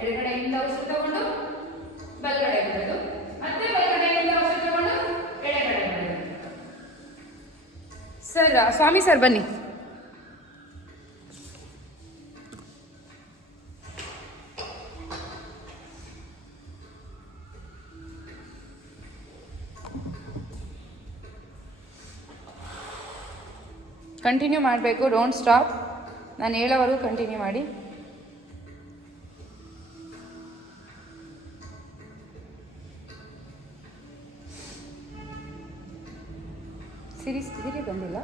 ಎಡಗಡೆಯಿಂದ ಉಸಿರು ತಗೊಂಡು ಬಲಗಡೆ ಬಿಡೋದು, ಮತ್ತೆ ಬಲಗಡೆಯಿಂದ ಉಸಿರು ತಗೊಂಡು ಎಡಗಡೆ ಬಿಡೋದು. ಸರ್ ಸ್ವಾಮಿ ಸರ್ ಬನ್ನಿ. ಕಂಟಿನ್ಯೂ ಮಾಡಬೇಕು, ಡೋಂಟ್ ಸ್ಟಾಪ್. ನಾನು ಹೇಳೋವರೆಗೂ ಕಂಟಿನ್ಯೂ ಮಾಡಿ. ಸಿರಿ ಬಂದಿಲ್ಲ.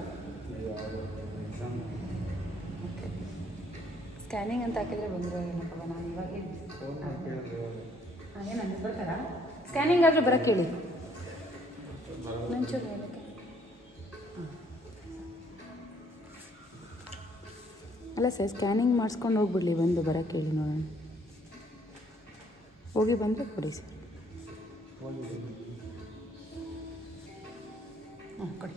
ಓಕೆ, ಸ್ಕ್ಯಾನಿಂಗ್ ಅಂತ ಹಾಕಿದರೆ ಬಂದಿರೋಲ್ಲಪ್ಪ. ನಾನು ಇವಾಗ ಏನಂತ ಬರ್ತಾರಾ? ಸ್ಕ್ಯಾನಿಂಗ್ ಆದರೆ ಬರೋಕ್ಕೆ ಹೇಳಿ. ಮುಂಚೂರು ಹೇಳಕ್ಕೆ. ಅಲ್ಲ ಸರ್, ಸ್ಕ್ಯಾನಿಂಗ್ ಮಾಡಿಸ್ಕೊಂಡು ಹೋಗ್ಬಿಡ್ಲಿ, ಬಂದು ಬರೋಕ್ಕೆ ಹೇಳಿ ನೋಡೋಣ. ಹೋಗಿ ಬಂದರೆ ಕೊಡಿ ಸರ್. ಹಾಂ ಕೊಡಿ.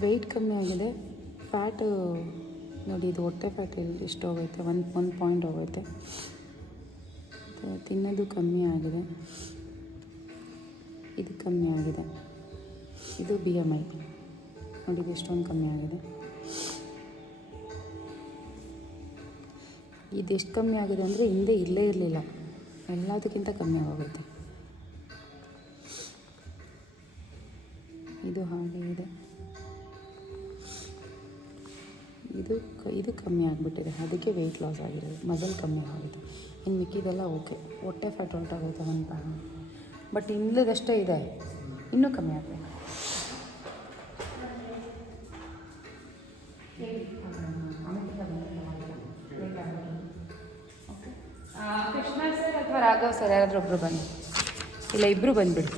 ವೆಯ್ಟ್ ಕಮ್ಮಿ ಆಗಿದೆ. ಫ್ಯಾಟು ನೋಡಿ, ಇದು ಹೊಟ್ಟೆ ಫ್ಯಾಟ್ ಎಷ್ಟು ಹೋಗೈತೆ, ಒಂದು ಪಾಯಿಂಟ್ ಹೋಗೈತೆ. ತಿನ್ನೋದು ಕಮ್ಮಿ ಆಗಿದೆ, ಇದು ಕಮ್ಮಿ ಆಗಿದೆ. ಇದು BMI ನೋಡಿ, ಇದು ಎಷ್ಟೊಂದು ಕಮ್ಮಿ ಆಗಿದೆ. ಇದೆಷ್ಟು ಕಮ್ಮಿ ಆಗಿದೆ ಅಂದರೆ ಹಿಂದೆ ಇಲ್ಲೇ ಇರಲಿಲ್ಲ, ಎಲ್ಲದಕ್ಕಿಂತ ಕಮ್ಮಿ ಆಗೋಗುತ್ತೆ. ಇದು ಹಾಗೆ ಇದೆ. ಇದು ಕಮ್ಮಿ ಆಗಿಬಿಟ್ಟಿದೆ, ಅದಕ್ಕೆ ವೆಯ್ಟ್ ಲಾಸ್ ಆಗಿರೋದು. ಮಸಲ್ ಕಮ್ಮಿ ಆಗಿದೆ. ಇನ್ನು ಮಿಕ್ಕಿದೆಲ್ಲ ಓಕೆ. ಹೊಟ್ಟೆ ಫ್ಯಾಟ್ ಹೊರಟೋಗುತ್ತೆ ಒಂದು ಪಾಯಿಂಟ್, ಬಟ್ ಇಲ್ಲದಷ್ಟೇ ಇದೆ, ಇನ್ನೂ ಕಮ್ಮಿ ಆಗಬೇಕು. ಕೃಷ್ಣ ಸರ್ ಅಥವಾ ರಾಘವ್ ಸರ್ ಯಾರಾದರೂ ಒಬ್ಬರು ಬನ್ನಿ, ಇಲ್ಲ ಇಬ್ಬರು ಬಂದುಬಿಡಿ.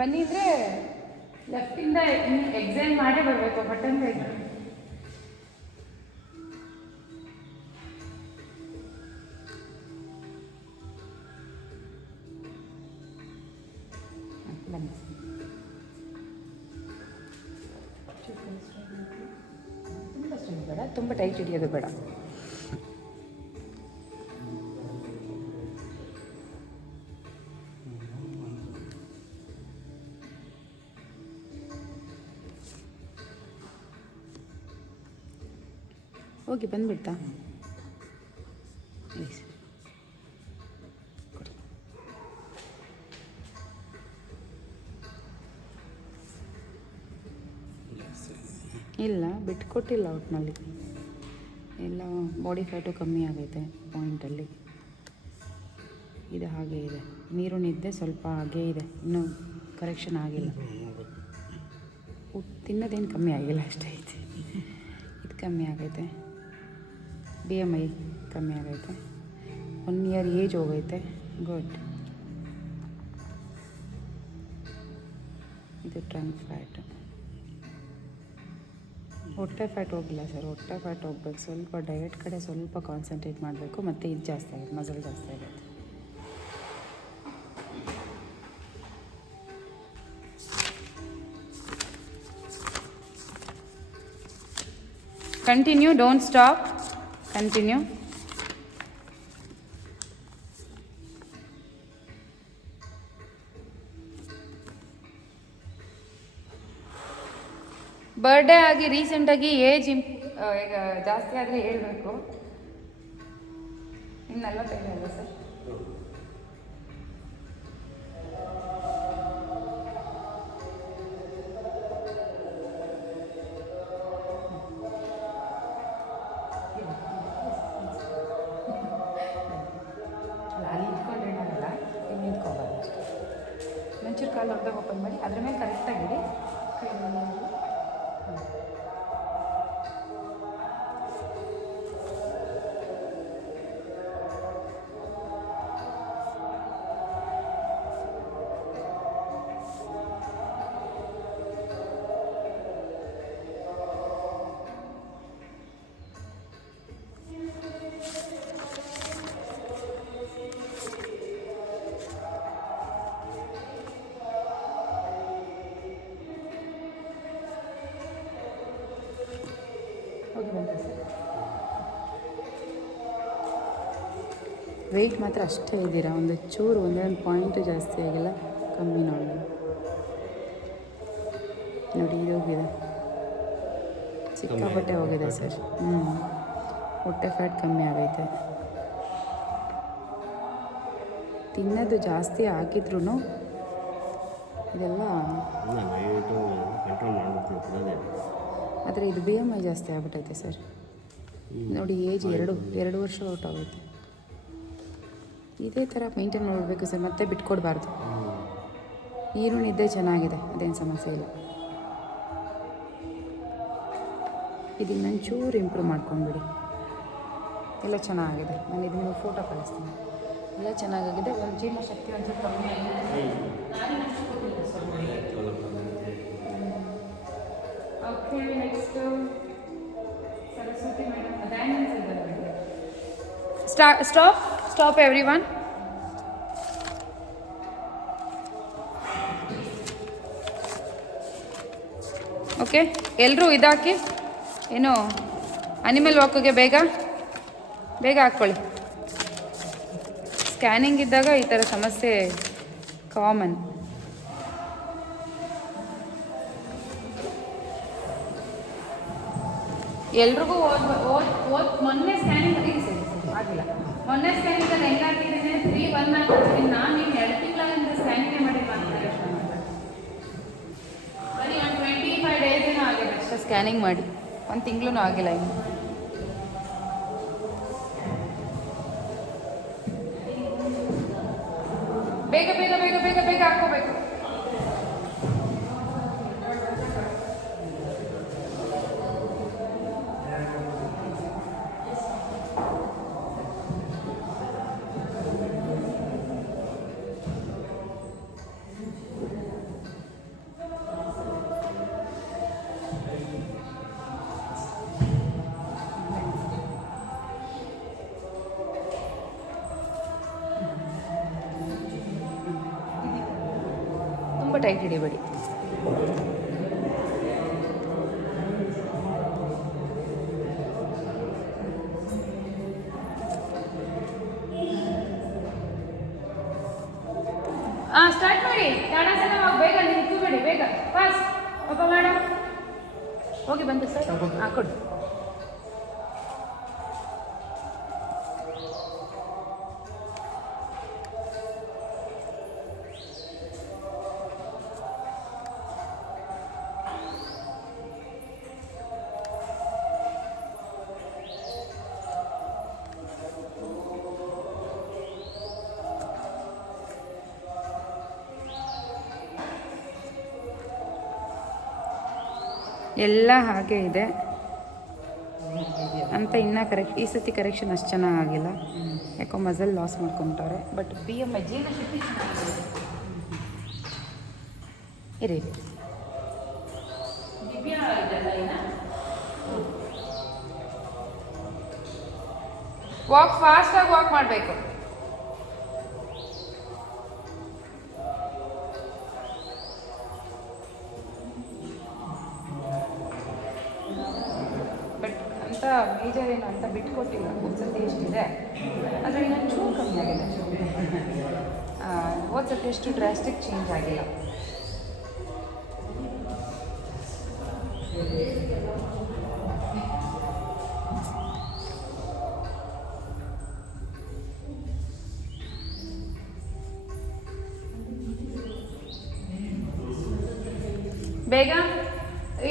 ಬನ್ನಿದ್ರೆ ಲೆಫ್ಟಿಂದ ಎಕ್ಸೈನ್ ಮಾಡೇ ಬರಬೇಕು, ಬಟನ್ ಬೇಕು. ಬನ್ನಿ, ತುಂಬ ಸ್ಟ್ರೆಂತ್ ಬೇಡ, ತುಂಬ ಟೈಟ್ ಹಿಡಿಯೋದು ಬೇಡ. ಹೋಗಿ ಬಂದುಬಿಡ್ತಾ? ಇಲ್ಲ, ಬಿಟ್ಕೊಟ್ಟಿಲ್ಲ ಒಟ್ಟಿನಲ್ಲಿ. ಎಲ್ಲ ಬಾಡಿ ಫ್ಯಾಟು ಕಮ್ಮಿ ಆಗೈತೆ ಪಾಯಿಂಟಲ್ಲಿ. ಇದು ಹಾಗೇ ಇದೆ. ನೀರು ನಿದ್ದೆ ಸ್ವಲ್ಪ ಹಾಗೇ ಇದೆ, ಇನ್ನೂ ಕರೆಕ್ಷನ್ ಆಗಿಲ್ಲ. ತಿನ್ನೋದೇನು ಕಮ್ಮಿ ಆಗಿಲ್ಲ, ಅಷ್ಟೇ ಐತೆ. ಇದು ಕಮ್ಮಿ ಆಗೈತೆ. BMI ಕಮ್ಮಿ ಆಗೈತೆ. 1 ಇಯರ್ ಏಜ್ ಹೋಗೈತೆ. ಗುಡ್. ಇದು ಟ್ರಂಕ್ ಫ್ಯಾಟ್. ಹೊಟ್ಟೆ ಫ್ಯಾಟ್ ಹೋಗಿಲ್ಲ ಸರ್, ಹೊಟ್ಟೆ ಫ್ಯಾಟ್ ಹೋಗ್ಬೇಕು. ಸ್ವಲ್ಪ ಡಯಟ್ ಕಡೆ ಸ್ವಲ್ಪ ಕಾನ್ಸಂಟ್ರೇಟ್ ಮಾಡಬೇಕು. ಮತ್ತು ಇದು ಜಾಸ್ತಿ ಆಗುತ್ತೆ, ಮಸಲ್ ಜಾಸ್ತಿ ಆಗುತ್ತೆ. Continue, don't stop, continue. Birthday ಆಗಿ ರೀಸೆಂಟಾಗಿ ಏಜ್ ಈಗ ಜಾಸ್ತಿ ಆದರೆ ಹೇಳಬೇಕು. ಇನ್ನು 45 ಅಲ್ಲ ಸರ್? ಅಲ್ಲಿ ಇಟ್ಕೊಂಡ್ರೇನಾಗಲ್ಲ, ಇಲ್ಲಿ ನಿಂತ್ಕೋಬಾರ್ದು ಅಷ್ಟೇ. ಮುಂಚೂರು ಕಾಲು ಹೊರದಾಗ ಓಪನ್ ಮಾಡಿ, ಅದ್ರ ಮೇಲೆ ಕರೆಕ್ಟಾಗಿಡಿ. ಕೈ ಹೋಗಿ ಬಂದೆ ಸರ್. ವೆಯ್ಟ್ ಮಾತ್ರ ಅಷ್ಟೇ ಇದ್ದೀರಾ, ಒಂದು ಚೂರು ಒಂದೊಂದು ಪಾಯಿಂಟು ಜಾಸ್ತಿ ಆಗಿಲ್ಲ, ಕಮ್ಮಿನೂ ಆಗಿಲ್ಲ. ನೋಡಿ ಇದು ಹೋಗಿದೆ, ಸಿಕ್ಕಾಪಟ್ಟೆ ಹೋಗಿದೆ ಸರ್. ಹೊಟ್ಟೆ ಫ್ಯಾಟ್ ಕಮ್ಮಿ ಆಗೈತೆ. ತಿನ್ನೋದು ಜಾಸ್ತಿ ಆಗಿದ್ರೂ ಇದೆಲ್ಲ ಆದರೆ ಇದು BMI ಜಾಸ್ತಿ ಆಗ್ಬಿಟ್ಟೈತೆ ಸರ್. ನೋಡಿ ಏಜ್ 2 ವರ್ಷ ಹೊರಟೋಗೈತೆ. ಇದೇ ಥರ ಮೇಂಟೈನ್ ಮಾಡಬೇಕು ಸರ್, ಮತ್ತೆ ಬಿಟ್ಕೊಡ್ಬಾರ್ದು. ನೀರು ನಿದ್ದೆ ಚೆನ್ನಾಗಿದೆ, ಅದೇನು ಸಮಸ್ಯೆ ಇಲ್ಲ. ಇದನ್ನು ಒಂಚೂರು ಇಂಪ್ರೂವ್ ಮಾಡ್ಕೊಂಡ್ಬಿಡಿ. ಎಲ್ಲ ಚೆನ್ನಾಗಿದೆ. ನಾನು ಇದನ್ನು ಫೋಟೋ ಕಳಿಸ್ತೀನಿ. ಎಲ್ಲ ಚೆನ್ನಾಗಿದೆ. ಒಂದು ಜೀರ್ಣಶಕ್ತಿ ಒಂಚೂರು ಕಮ್ಮಿ ಆಗಿದೆ. Okay, next Saraswati madam. Stop every one. Okay, ಎಲ್ಲರೂ ಇದಾಕಿ. ಏನು ಅನಿಮಲ್ ವಾಕಿಗೆ ಬೇಗ ಹಾಕ್ಕೊಳ್ಳಿ. ಸ್ಕ್ಯಾನಿಂಗ್ ಇದ್ದಾಗ ಈ ಥರ ಸಮಸ್ಯೆ ಕಾಮನ್. ಎಲ್ರಿಗೂ ಮೊನ್ನೆ ಸ್ಕ್ಯಾನಿಂಗ್ ಆಗಿಲ್ಲ. ಮೊನ್ನೆ ಸ್ಕ್ಯಾನಿಂಗಲ್ಲಿ ಹೆಂಗಾಗಿದ್ದೀನಿ 3-1 ಆಗಿದ್ದೀನಿ. ನಾನು ನೀವು 2 ತಿಂಗಳಿಂದ ಸ್ಕ್ಯಾನಿಂಗೇ ಮಾಡಿ ಮಾಡ್ತಾರೆ. ಬರೀ ಒಂದು 25 ಡೇಸ್ ಏನೋ ಆಗಿದೆ ಅಷ್ಟೇ ಸ್ಕ್ಯಾನಿಂಗ್ ಮಾಡಿ, 1 ತಿಂಗಳೂ ಆಗಿಲ್ಲ ಇನ್ನು. ಬೇಗ ಬೇಗ ಬೇಗ ಬೇಗ ಬೇಗ ಹಾಕೋಬೇಕು. ತುಂಬ ಟೈಟ್ ಹಿಡಿಬೇಡಿ. ಸ್ಟಾರ್ಟ್ ಮಾಡಿ. ತಾಡಾಸನ ಬೇಗ ನಿಂತುಬೇಡಿ, ಬೇಗ ಫಾಸ್ಟ್. ಪಾಪ ಮೇಡಮ್ ಹೋಗಿ ಬಂದೆ ಸರ್. ಕೊಡಿ. ಎಲ್ಲ ಹಾಗೆ ಇದೆ ಅಂತ ಇನ್ನೂ ಈ ಸತಿ ಕರೆಕ್ಷನ್ ಅಷ್ಟು ಚೆನ್ನಾಗಿಲ್ಲ. ಯಾಕೋ ಮಸಲ್ ಲಾಸ್ ಮಾಡ್ಕೊಂಬಿಟ್ಟವ್ರೆ. ಬಟ್ BMI ಜೀರ್ಣಶಕ್ತಿ ಚೆನ್ನಾಗಿದೆ. ಇರಿ ಫಾಸ್ಟಾಗಿ ವಾಕ್ ಮಾಡಬೇಕು. ಮೇಜರ್ ಏನು ಅಂತ ಬಿಟ್ಕೊಟ್ಟಿಲ್ಲ. ಒಂದ್ಸತಿ ಎಷ್ಟಿದೆ ಆದರೆ ಇನ್ನೊಂದು ಚೂರು ಕಮ್ಮಿ ಆಗಿದೆ. ಹೋದ್ಸತಿ ಎಷ್ಟು ಡ್ರಾಸ್ಟಿಕ್ ಚೇಂಜ್ ಆಗಿಲ್ಲ. ಬೇಗ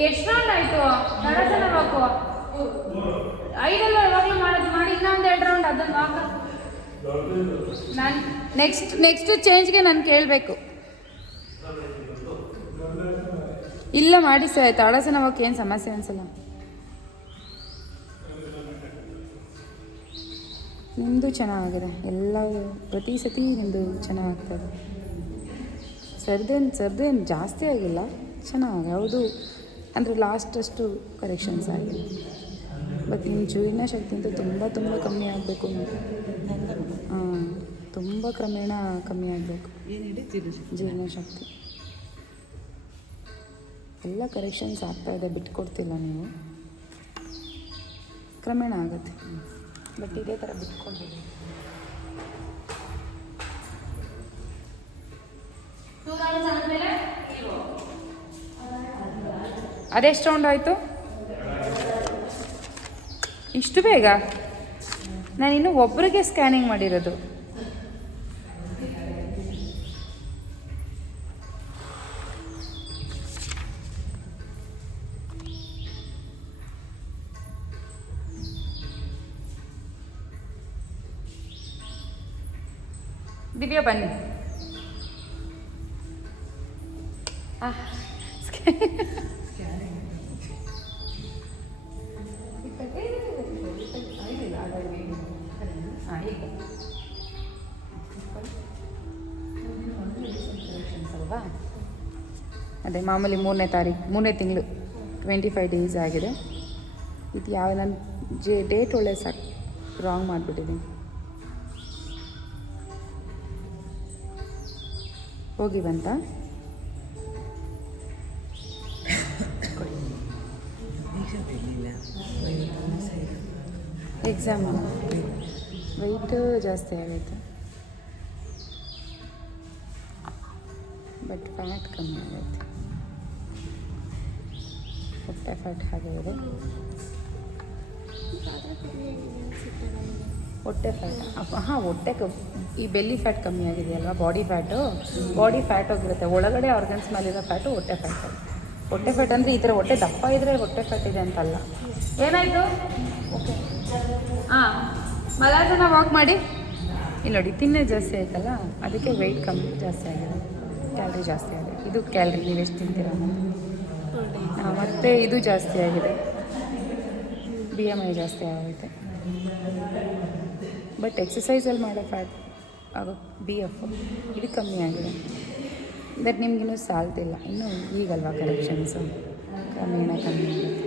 ಎಷ್ಟು ರೌಂಡ್ ಆಯಿತು? ನಡಸನ ವಾಕು 5 ಯಾವಾಗಲೂ ಮಾಡೋದು ಮಾಡಿ. ಇನ್ನೊಂದು 2 ರೌಂಡ್ ಅದನ್ನು ವಾಕ. ನಾನು ನೆಕ್ಸ್ಟ್ ಚೇಂಜ್ಗೆ ನಾನು ಕೇಳಬೇಕು. ಇಲ್ಲ ಮಾಡಿ ಸರ್, ತಾಡಾಸನ ವಾಕ್ ಏನು ಸಮಸ್ಯೆ ಅನಿಸಲ್ಲ. ನಿಮ್ಮದು ಚೆನ್ನಾಗಿದೆ. ಎಲ್ಲ ಪ್ರತಿ ಸತಿ ನಿಮ್ಮದು ಚೆನ್ನಾಗ್ತದೆ. ಸರ್ದೇನು ಜಾಸ್ತಿ ಆಗಿಲ್ಲ, ಚೆನ್ನಾಗಿ ಯಾವುದು ಅಂದರೆ ಲಾಸ್ಟಷ್ಟು ಕರೆಕ್ಷನ್ಸ್ ಆಗಿದೆ. ಬಟ್ ನಿಮ್ಮ ಜೀರ್ಣಶಕ್ತಿ ಅಂತೂ ತುಂಬ ಕಮ್ಮಿ ಆಗಬೇಕು. ತುಂಬ ಕ್ರಮೇಣ ಕಮ್ಮಿ ಆಗಬೇಕು ಜೀರ್ಣಶಕ್ತಿ. ಎಲ್ಲ ಕರೆಕ್ಷನ್ಸ್ ಆಗ್ತಾಯಿದೆ, ಬಿಟ್ಕೊಡ್ತಿಲ್ಲ ನೀವು. ಕ್ರಮೇಣ ಆಗುತ್ತೆ. ಬಟ್ ಇದೇ ಥರ ಬಿಟ್ಕೊಂಡಿದ್ದೀವಿ. ಅದೆಷ್ಟು ರೌಂಡ್ ಆಯಿತು? ಇಷ್ಟು ಬೇಗ? ನಾನಿನ್ನೂ ಒಬ್ಬರಿಗೆ ಸ್ಕ್ಯಾನಿಂಗ್ ಮಾಡಿರೋದು. ದಿವ್ಯಾ ಬನ್ನಿ. ಅಲ್ವಾ? ಅದೇ ಮಾಮೂಲಿ 3ನೇ ತಾರೀಕು 3ನೇ ತಿಂಗಳು 25 ಡೇಸ್ ಆಗಿದೆ. ಇದು ಯಾವ ನನ್ನ ಡೇಟ್ ಒಳ್ಳೆ ರಾಂಗ್ ಮಾಡಿಬಿಟ್ಟಿದ್ದೀನಿ. ಹೋಗಿ ಬಂತ? ಎಕ್ಸಾಮ್ ವೆಯ್ಟ್ ಜಾಸ್ತಿ ಆಗೈತೆ, ಬಟ್ ಫ್ಯಾಟ್ ಕಮ್ಮಿ ಆಗೈತೆ. ಹೊಟ್ಟೆ ಫ್ಯಾಟ್ ಹಾಗೆ ಇದೆ. ಹೊಟ್ಟೆ ಫ್ಯಾಟ್ ಹೊಟ್ಟೆ ಈ ಬೆಲ್ಲಿ ಫ್ಯಾಟ್ ಕಮ್ಮಿ ಆಗಿದೆಯಲ್ವಾ, ಬಾಡಿ ಫ್ಯಾಟ್ ಹೋಗಿರುತ್ತೆ. ಒಳಗಡೆ ಆರ್ಗನ್ಸ್ ಮೇಲಿರೋ ಫ್ಯಾಟು ಹೊಟ್ಟೆ ಫ್ಯಾಟ್ ಅಂದರೆ ಈ ಥರ ಹೊಟ್ಟೆ ದಪ್ಪ ಇದ್ದರೆ ಹೊಟ್ಟೆ ಫ್ಯಾಟ್ ಇದೆ ಅಂತಲ್ಲ. ಏನಾಯಿತು? ಓಕೆ ಮಲಾಸನ ವಾಕ್ ಮಾಡಿ. ಇಲ್ಲಿ ನೋಡಿ, ತಿನ್ನೇ ಜಾಸ್ತಿ ಆಯ್ತಲ್ಲ, ಅದಕ್ಕೆ ವೆಯ್ಟ್ ಕಮ್ಮಿ ಜಾಸ್ತಿ ಆಗಿದೆ, ಕ್ಯಾಲ್ರಿ ಜಾಸ್ತಿ ಆಗಿದೆ. ಇದು ಕ್ಯಾಲ್ರಿ ನೀವು ಎಷ್ಟು ತಿಂತೀರ ಮತ್ತು ಇದು ಜಾಸ್ತಿ ಆಗಿದೆ, BMI ಜಾಸ್ತಿ ಆಗೈತೆ. ಬಟ್ ಎಕ್ಸಸೈಸಲ್ಲಿ ಮಾಡೋ ಫ್ಯಾಟ್ ಆಗೋ BF ಇದು ಕಮ್ಮಿ ಆಗಿದೆ. ದಟ್ ನಿಮಗಿನ್ನೂ ಸಾಲ್ತಿಲ್ಲ, ಇನ್ನೂ ಈಗಲ್ವಾ ಕರೆಕ್ಷನ್ಸು, ಕ್ರಮೇಣ ಕಮ್ಮಿ ಆಗುತ್ತೆ.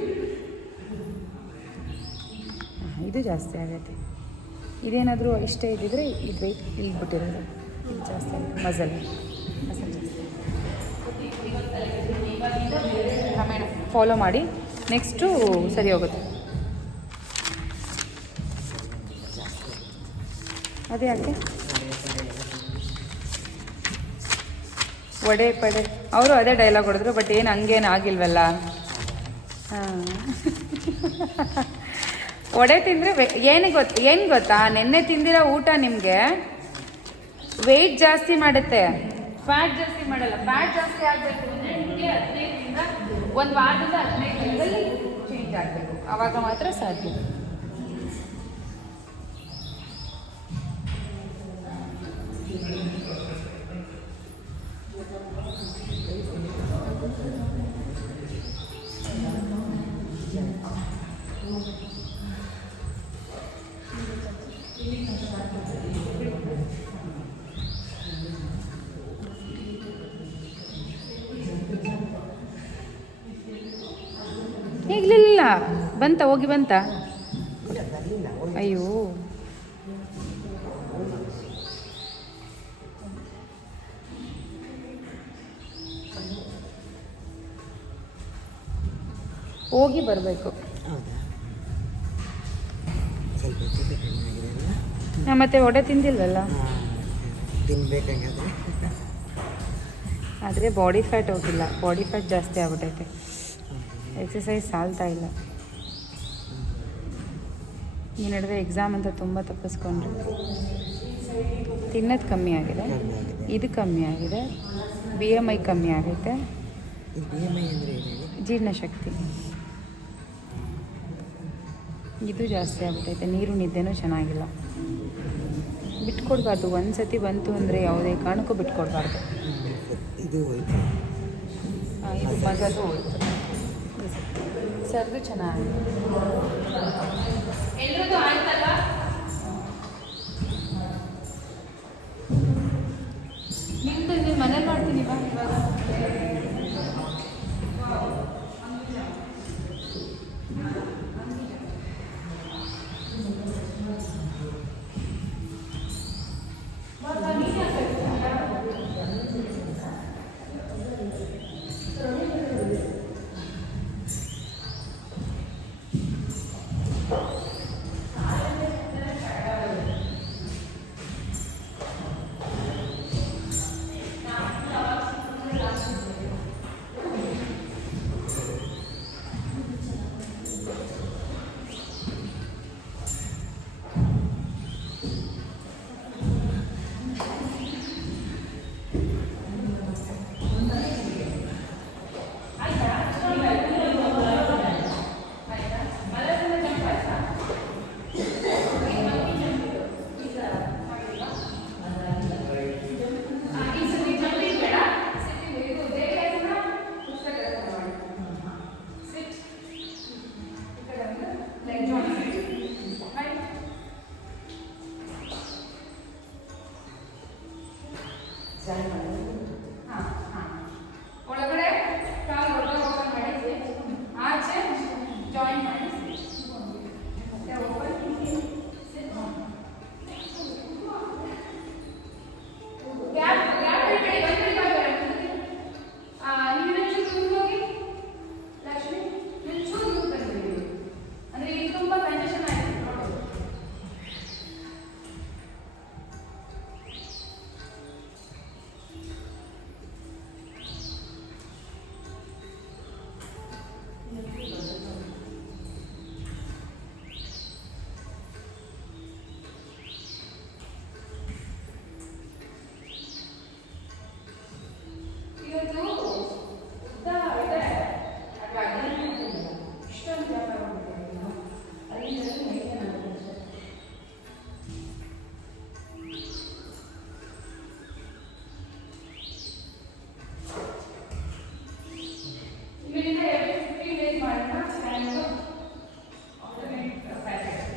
ಇದು ಜಾಸ್ತಿ ಆಗೈತೆ. ಇದೇನಾದರೂ ಇಷ್ಟೇ ಇದ್ದಿದ್ರೆ ಇದು ವೆಯ್ಟ್ ಇಲ್ಲಿ ಬಿಟ್ಟಿರೋದು, ಇದು ಜಾಸ್ತಿ ಆಗುತ್ತೆ. ಮಸಲ್ ಜಾಸ್ತಿ. ಕ್ರಮೇಣ ಫಾಲೋ ಮಾಡಿ, ನೆಕ್ಸ್ಟು ಸರಿ ಹೋಗುತ್ತೆ. ಅದೇ ಯಾಕೆ ವಡೆ ಪಡೆ ಅವರು ಅದೇ ಡೈಲಾಗ್ ಹೊಡೆದ್ರು, ಬಟ್ ಏನು ಹಂಗೇನು ಆಗಿಲ್ವಲ್ಲ. ವಡೆ ತಿಂದರೆ ಏನು ಗೊತ್ತಾ, ನೆನ್ನೆ ತಿಂದಿರೋ ಊಟ ನಿಮಗೆ ವೆಯ್ಟ್ ಜಾಸ್ತಿ ಮಾಡುತ್ತೆ, ಫ್ಯಾಟ್ ಜಾಸ್ತಿ ಮಾಡಲ್ಲ. ಫ್ಯಾಟ್ ಜಾಸ್ತಿ ಆಗಬೇಕು ಅಂದರೆ ನಿಮಗೆ 15ರಿಂದ ಒಂದು ವಾರದಿಂದ 15 ದಿನದಲ್ಲಿ ಚೇಂಜ್ ಆಗಬೇಕು, ಆವಾಗ ಮಾತ್ರ ಸಾಧ್ಯ. ಈಗಲಿಲ್ಲ ಬಂತ, ಹೋಗಿ ಬಂತ. ಅಯ್ಯೋ ಹೋಗಿ ಬರಬೇಕು. ಮತ್ತೆ ವಡೆ ತಿಂದಿಲ್ವಲ್ಲ, ಆದರೆ ಬಾಡಿ ಫ್ಯಾಟ್ ಹೋಗಿಲ್ಲ, ಬಾಡಿ ಫ್ಯಾಟ್ ಜಾಸ್ತಿ ಆಗ್ಬಿಟ್ಟೈತೆ. ಎಕ್ಸಸೈಸ್ ಸಾಲ್ತಾ ಇಲ್ಲ. ಈ ನಡುವೆ ಎಕ್ಸಾಮ್ ಅಂತ ತುಂಬ ತಪ್ಪಿಸ್ಕೊಂಡ್ರೆ. ತಿನ್ನೋದು ಕಮ್ಮಿ ಆಗಿದೆ, ಇದು ಕಮ್ಮಿ ಆಗಿದೆ, BMI ಕಮ್ಮಿ ಆಗೈತೆ. ಜೀರ್ಣಶಕ್ತಿ ಇದು ಜಾಸ್ತಿ ಆಗ್ಬಿಟ್ಟೈತೆ. ನೀರು ನಿದ್ದೆನೂ ಚೆನ್ನಾಗಿಲ್ಲ. ಬಿಟ್ಕೊಡ್ಬಾರ್ದು, ಒಂದು ಸತಿ ಬಂತು ಅಂದರೆ ಯಾವುದೇ ಕಾರಣಕ್ಕೂ ಬಿಟ್ಕೊಡ್ಬಾರ್ದು. ಇದು ಮಗದು ಹೋಯ್ತು, ಸರ್ದು ಚೆನ್ನಾಗಿದೆ. ಎಲ್ಲರದು ಆಯ್ತಲ್ಲ, ನಿಮ್ದು ನೀವು ಮನೇಲಿ ಮಾಡ್ತೀನಿ ಇವಾಗ. ಇಲ್ಲಿಂದ every 15 days ಮಾಡೋಣ and alternate package.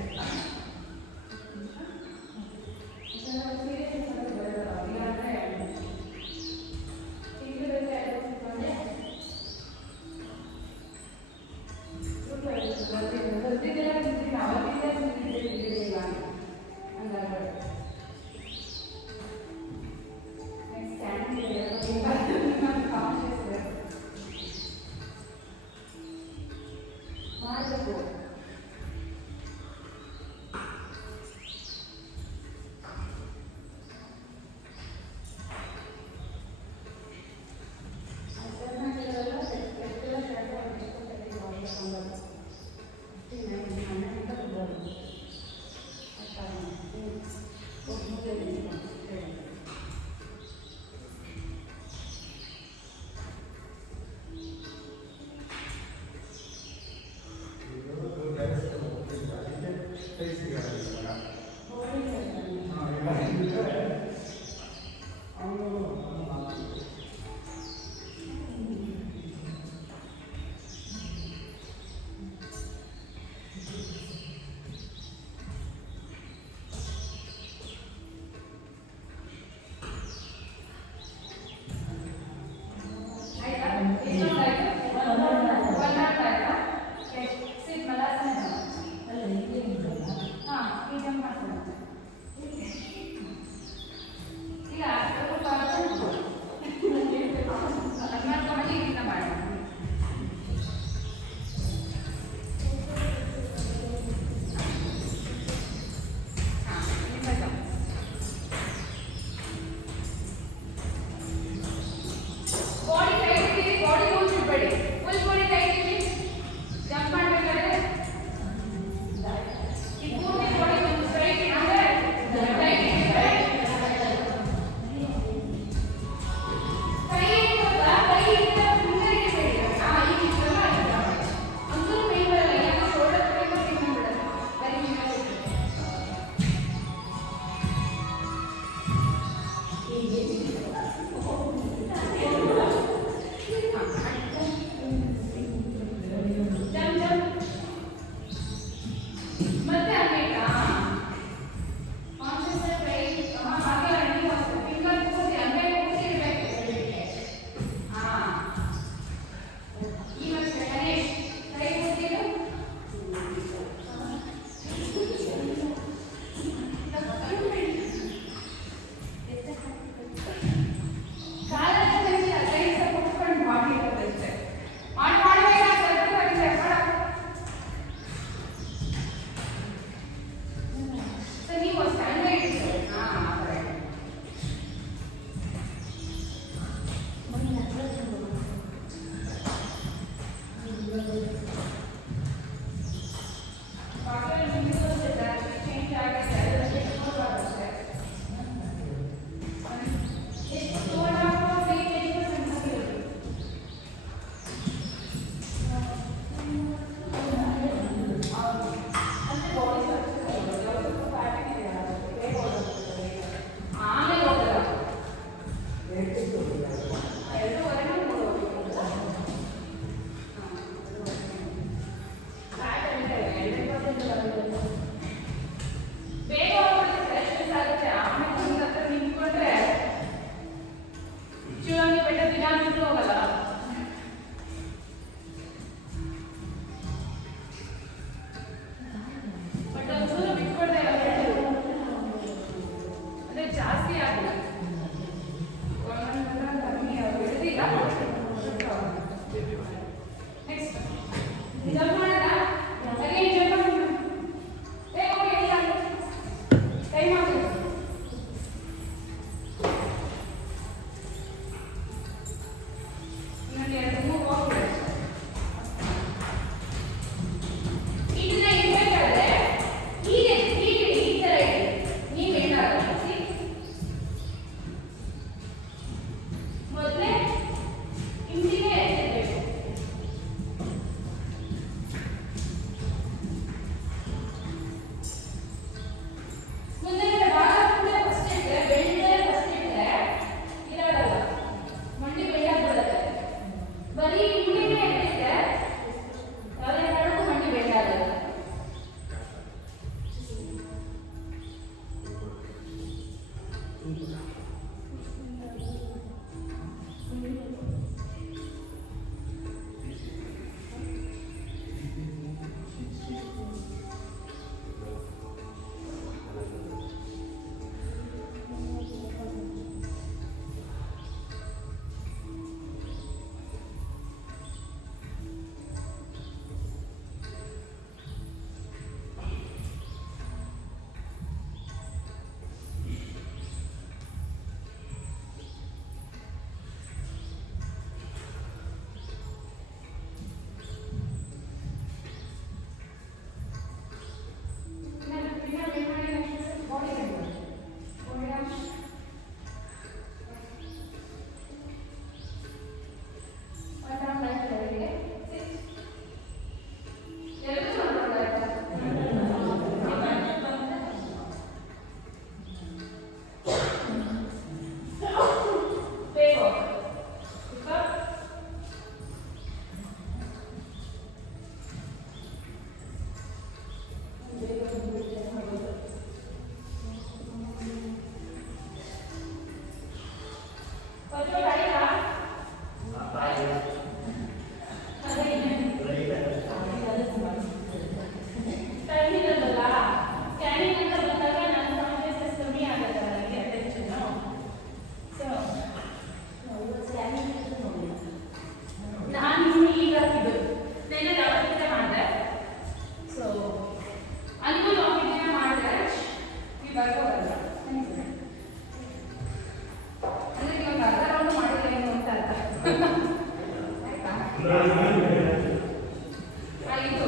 ಇದು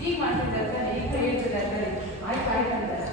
ಈಗ ಮಾಡ್ತಿದ್ದಾರೆ ಈಗ ಹೇಳ್ತಿದ್ದಾರೆ ಆಯ್ತು ಆಯ್ತು ಅಂತಾರೆ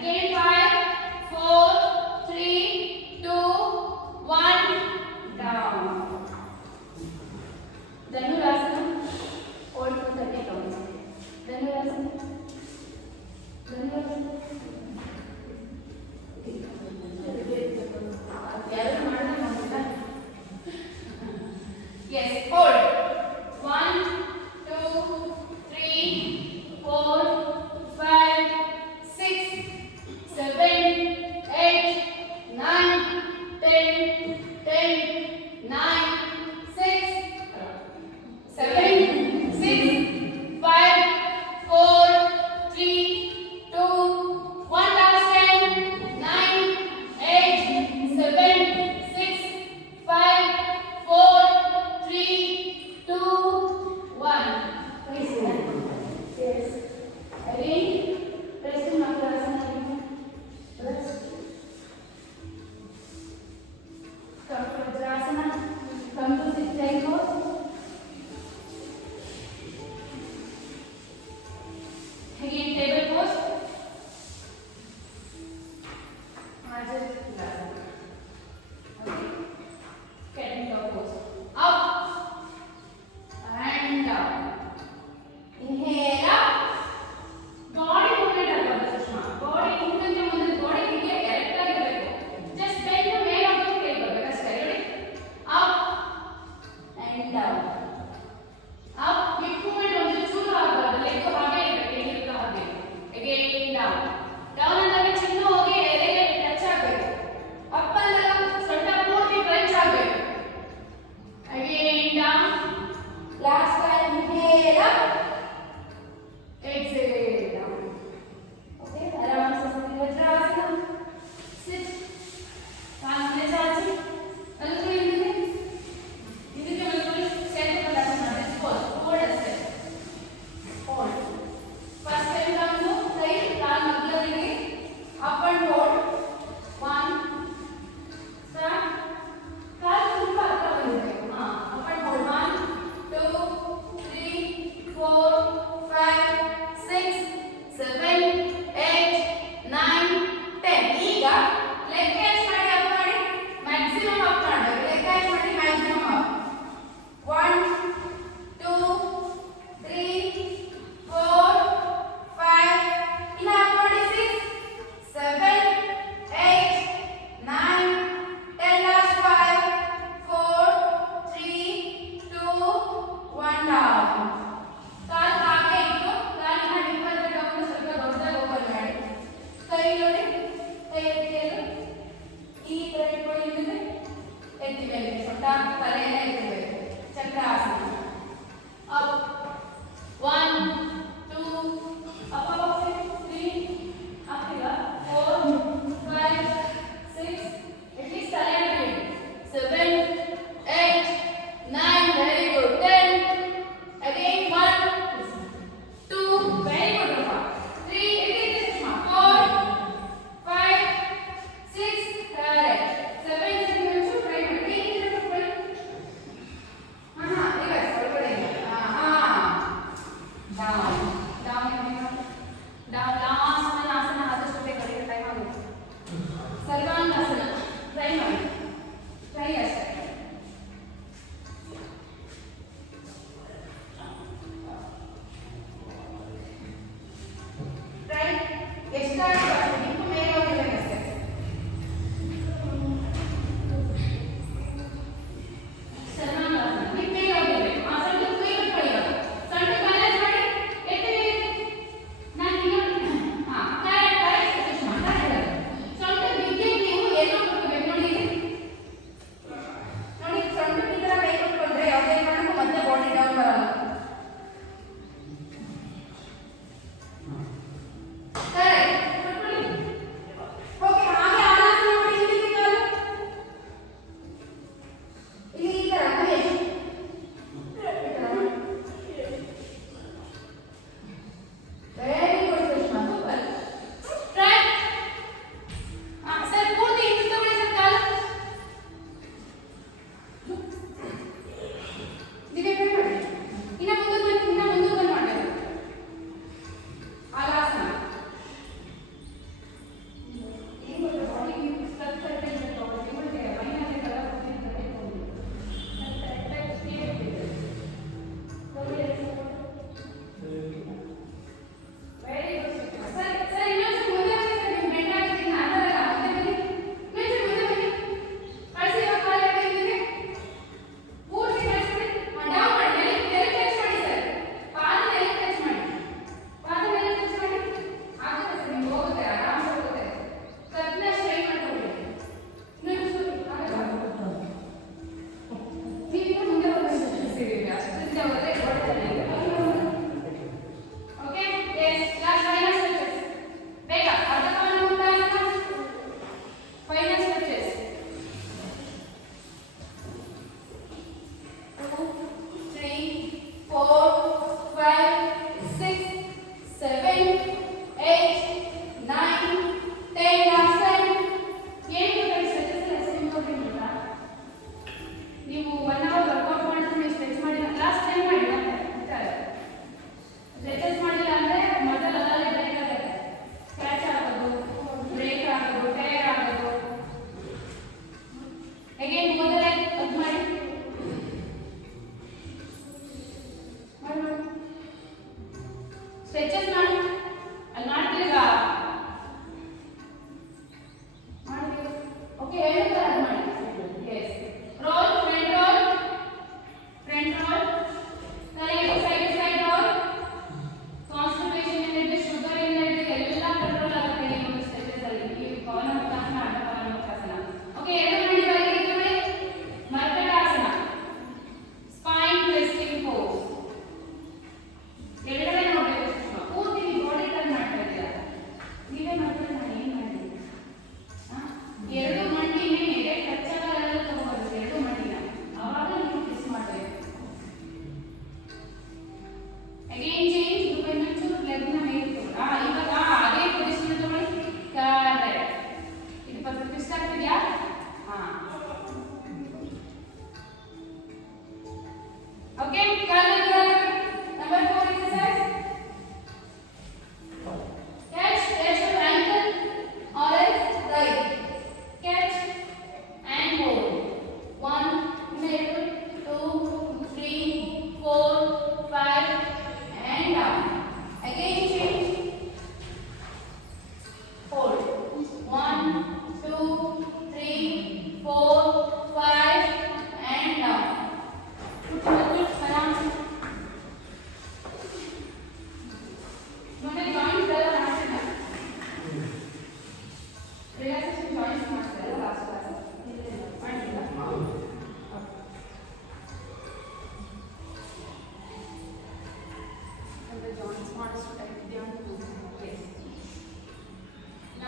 Again 5, 4, 3, 2, 1. Down. Dhanurasana. Hold for 30 counts. Dhanurasana. Dhanurasana. Yes, hold. 1, 2, 3, 4, 5, 6,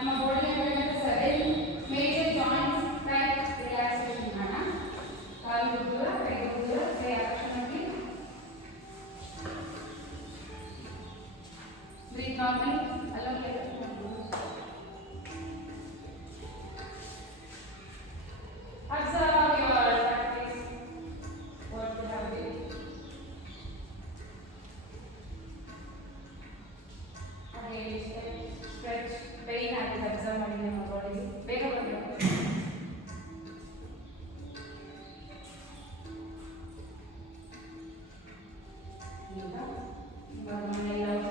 ನಮ್ಮ ಬಾಡಿಯಲ್ಲಿ seven major joints type relaxation ಮಾಡೋಣ. ಕಾಲು ಉದ್ದ, ಕೈ ಉದ್ದ, ಕೈ ಆಕ್ಷನ್ಗೆ ಬ್ರೀತ್ ನಾರ್ಮಲಿ. ಅಲ್ಲೋಕೆ observe your practice what you have been. Again stretch pain ಆಗಿದೆ observe ಮಾಡಿ ನಿಮ್ಮ ಬಾಡಿ ಬೇಗ ಬರಬೇಕು. ಈಗ ಮನೆಯಲ್ಲ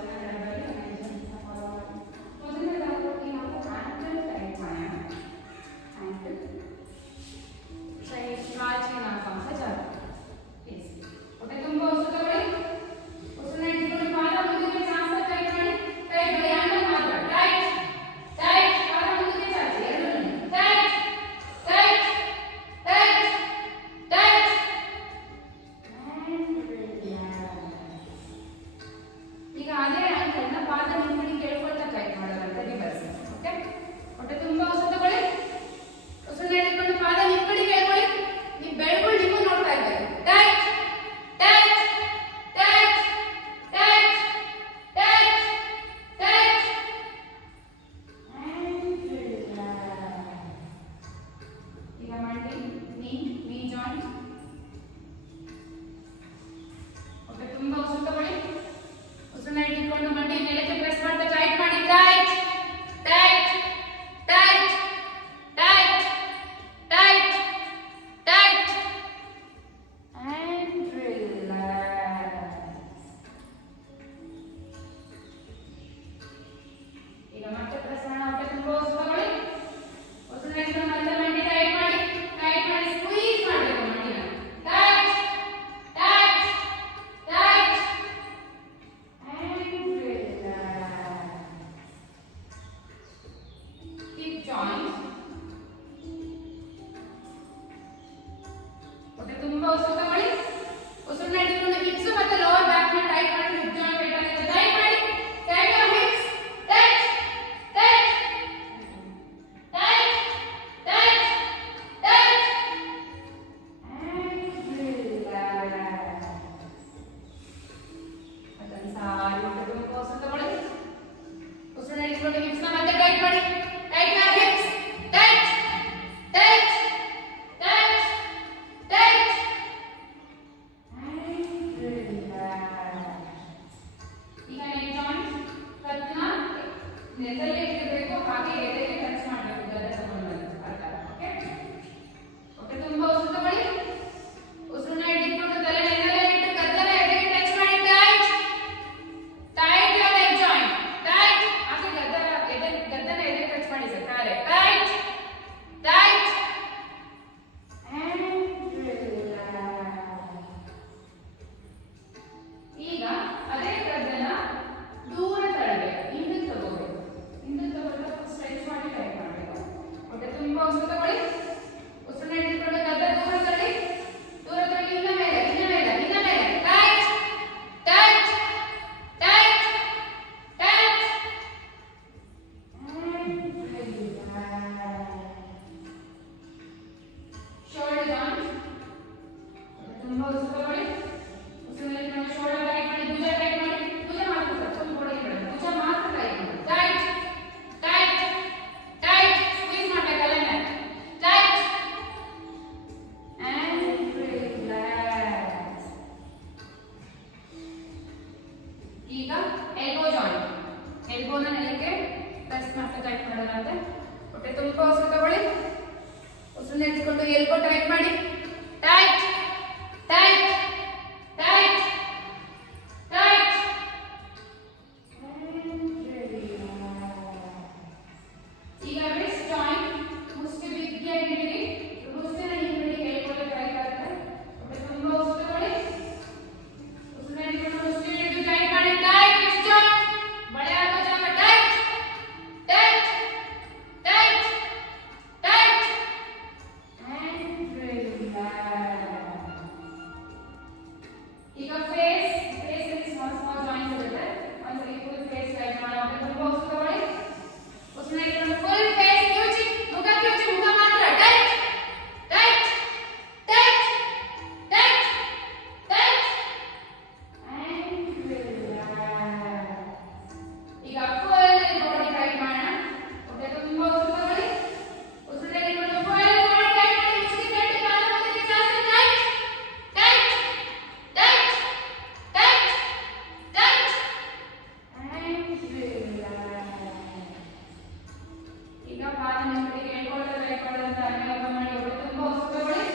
ಈಗ ಪಾದ ನಿಮ್ಮೊಟ್ಟಿಗೆ ಹೇಳ್ಕೊಳ್ತಾ ಹೇಳ್ಕೊಳ್ಳೋಂತ ಅನುಭವ ಮಾಡಿ ಹೊಟ್ಟೆ ತುಂಬ ಉಸಿರು ತಗೊಳ್ಳಿ.